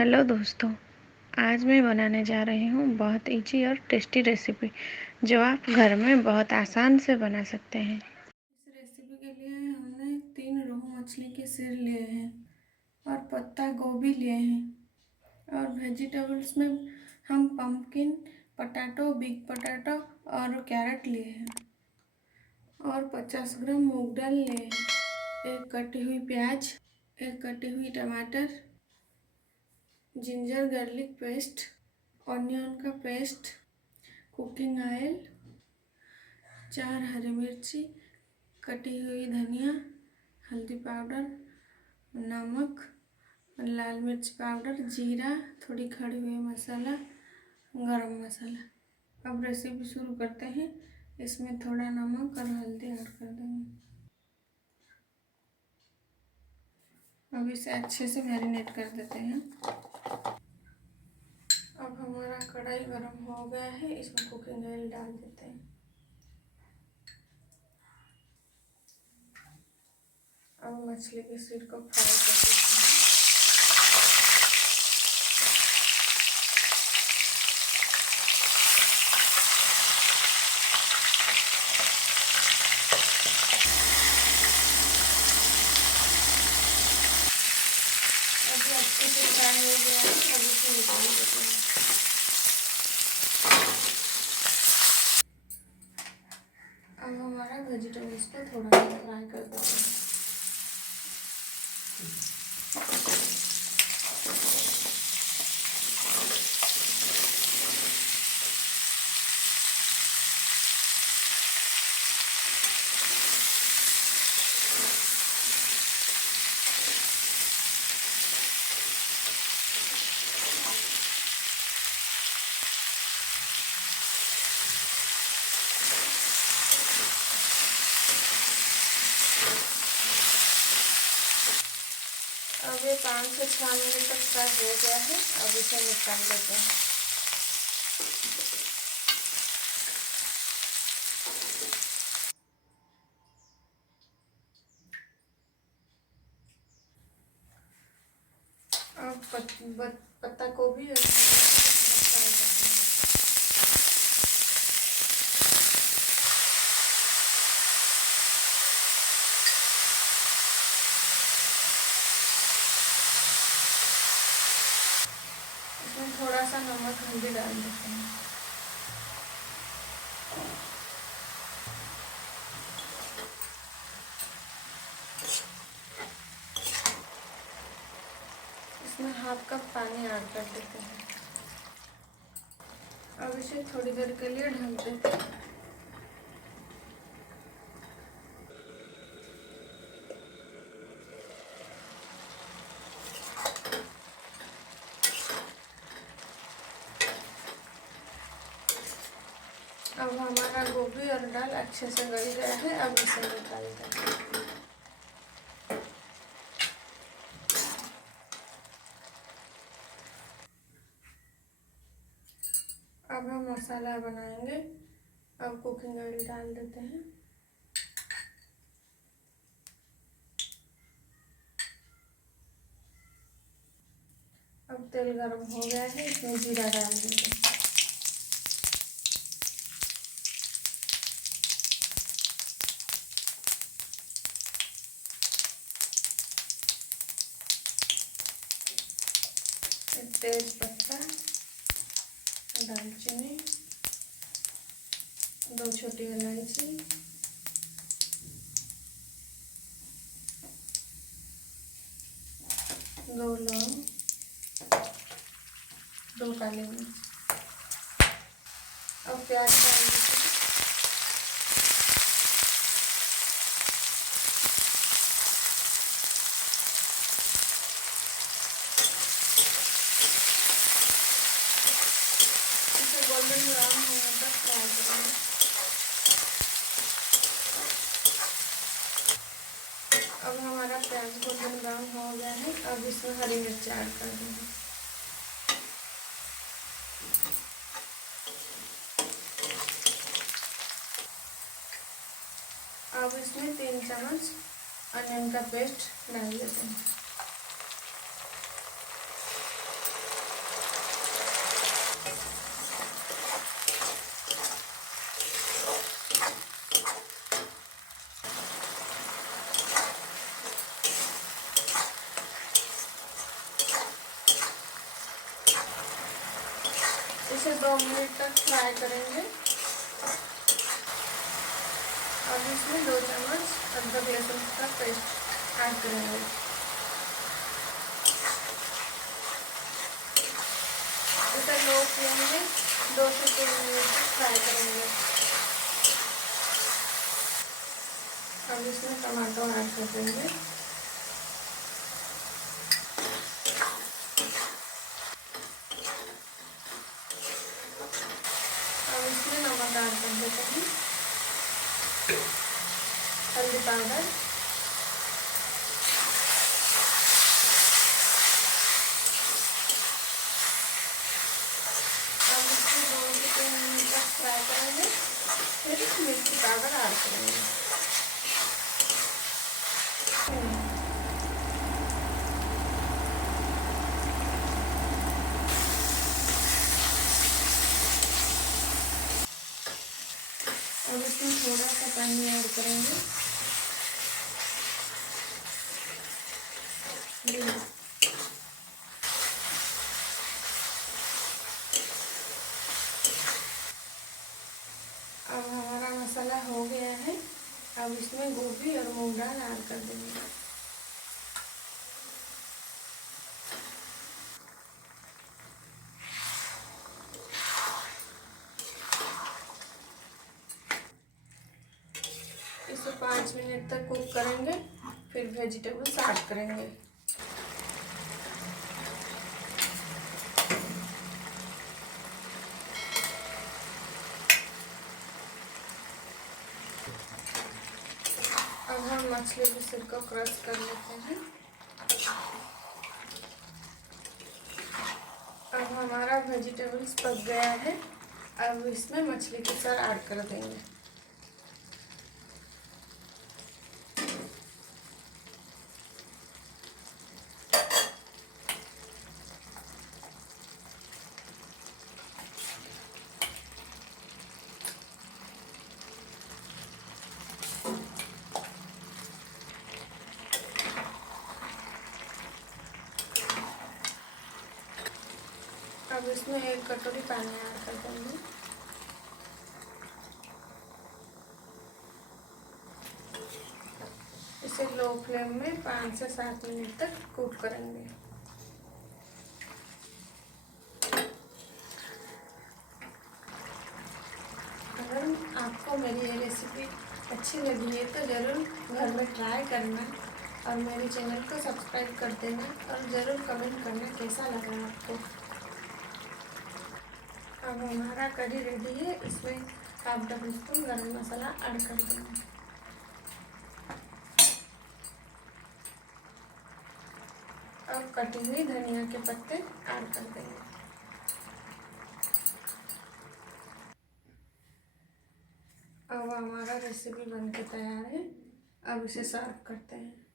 Hello दोस्तों, आज मैं बनाने जा रही हूँ बहुत इजी और टेस्टी रेसिपी जो आप घर में बहुत आसान से बना सकते हैं। इस रेसिपी के लिए हमने 3 रोहू मछली के सिर लिए हैं और पत्ता गोभी लिए हैं और वेजिटेबल्स में हम पम्पकिन, पटाटो, बिग पटाटो और कैरेट लिए हैं और 50 ग्राम मूंग दाल लिए हैं, एक कटी हुई प्याज, एक कटी हुई टमाटर, जिंजर गार्लिक पेस्ट, ऑनियन का पेस्ट, कुकिंग ऑयल, 4 हरी मिर्ची, कटी हुई धनिया, हल्दी पाउडर, नमक, लाल मिर्च पाउडर, जीरा, थोड़ी खड़ी हुई मसाला, गरम मसाला। अब रेसिपी शुरू करते हैं। इसमें थोड़ा नमक और हल्दी ऐड कर देंगे। अब इसे अच्छे से मैरिनेट कर देते हैं। अब हमारा कढ़ाई गरम हो गया है, इसमें कुकिंग ऑयल डाल देते हैं। अब मछली के सिर को फ्राई कर देते हैं। अभी अच्छे से फ्राई हो गया है, अब इसे निकाल देते हैं। अब हमारा वेजिटेबल्स को थोड़ा सा फ्राई कर देते हैं। अब ये 5 से 6 मिनट तक फ्राई हो गया है। अब इसे निकाल देते हैं। अब पत्ता गोभी और फ्राई करते हैं। इसमें थोड़ा सा नमक हल्दी डाल देते हैं। इसमें हाफ कप पानी ऐड कर देते हैं। अब इसे थोड़ी देर के लिए ढक देते हैं। अब हमारा गोभी और दाल अच्छे से गल गया है। अब इसे निकालते हैं। अब हम मसाला बनाएंगे। अब कुकिंग ऑयल डाल देते हैं। अब तेल गरम हो गया है, इसमें जीरा डाल देंगे। तेज पत्ता, दालचीनी, 2 छोटी इलायची, 2 लौंग, 2 काली मिर्च। अब प्याज डाल देते हैं। इसे गोल्डन ब्राउन होने तक फ्राई करेंगे। अब हमारा प्याज गोल्डन ब्राउन हो गया है। अब इसमें हरी मिर्च ऐड कर देंगे। अब इसमें 3 चम्मच अनियन का पेस्ट डाल देते हैं। 2 मिनट तक फ्राई करेंगे। अब इसमें 2 चम्मच अदरक लहसुन का पेस्ट ऐड करेंगे। इसे लो फ्लेम में 2 से 3 मिनट तक फ्राई करेंगे। अब इसमें टमाटो ऐड कर देंगे। अब इसमें नमक ऐड कर देते हैं, हल्दी पाउडर, अब इसमें 2 से 3 मिनट तक फ्राई करेंगे। फिर मिर्ची पाउडर ऐड करेंगे। अब इसमें थोड़ा सा पानी ऐड करेंगे। अब हमारा मसाला हो गया है। अब इसमें गोभी और मूंग दाल ऐड कर देंगे। इसे 5 मिनट तक कुक करेंगे। फिर वेजिटेबल्स ऐड करेंगे। अब हम मछली के सिर को क्रश कर लेते हैं। अब हमारा वेजिटेबल्स पक गया है। अब इसमें मछली के सर ऐड कर देंगे। अब इसमें 1 कटोरी पानी ऐड कर देंगे। इसे लो फ्लेम में 5 से 7 मिनट तक कुक करेंगे। अगर आपको मेरी ये रेसिपी अच्छी लगी है तो ज़रूर घर में ट्राई करना और मेरे चैनल को सब्सक्राइब कर देना और ज़रूर कमेंट करना कैसा लगा आपको। अब हमारा करी रेडी है। इसमें हाफ टेबल स्पून गरम मसाला ऐड कर देंगे। अब कटी हुई धनिया के पत्ते ऐड कर देंगे। अब हमारा रेसिपी बनके तैयार है। अब इसे सर्व करते हैं।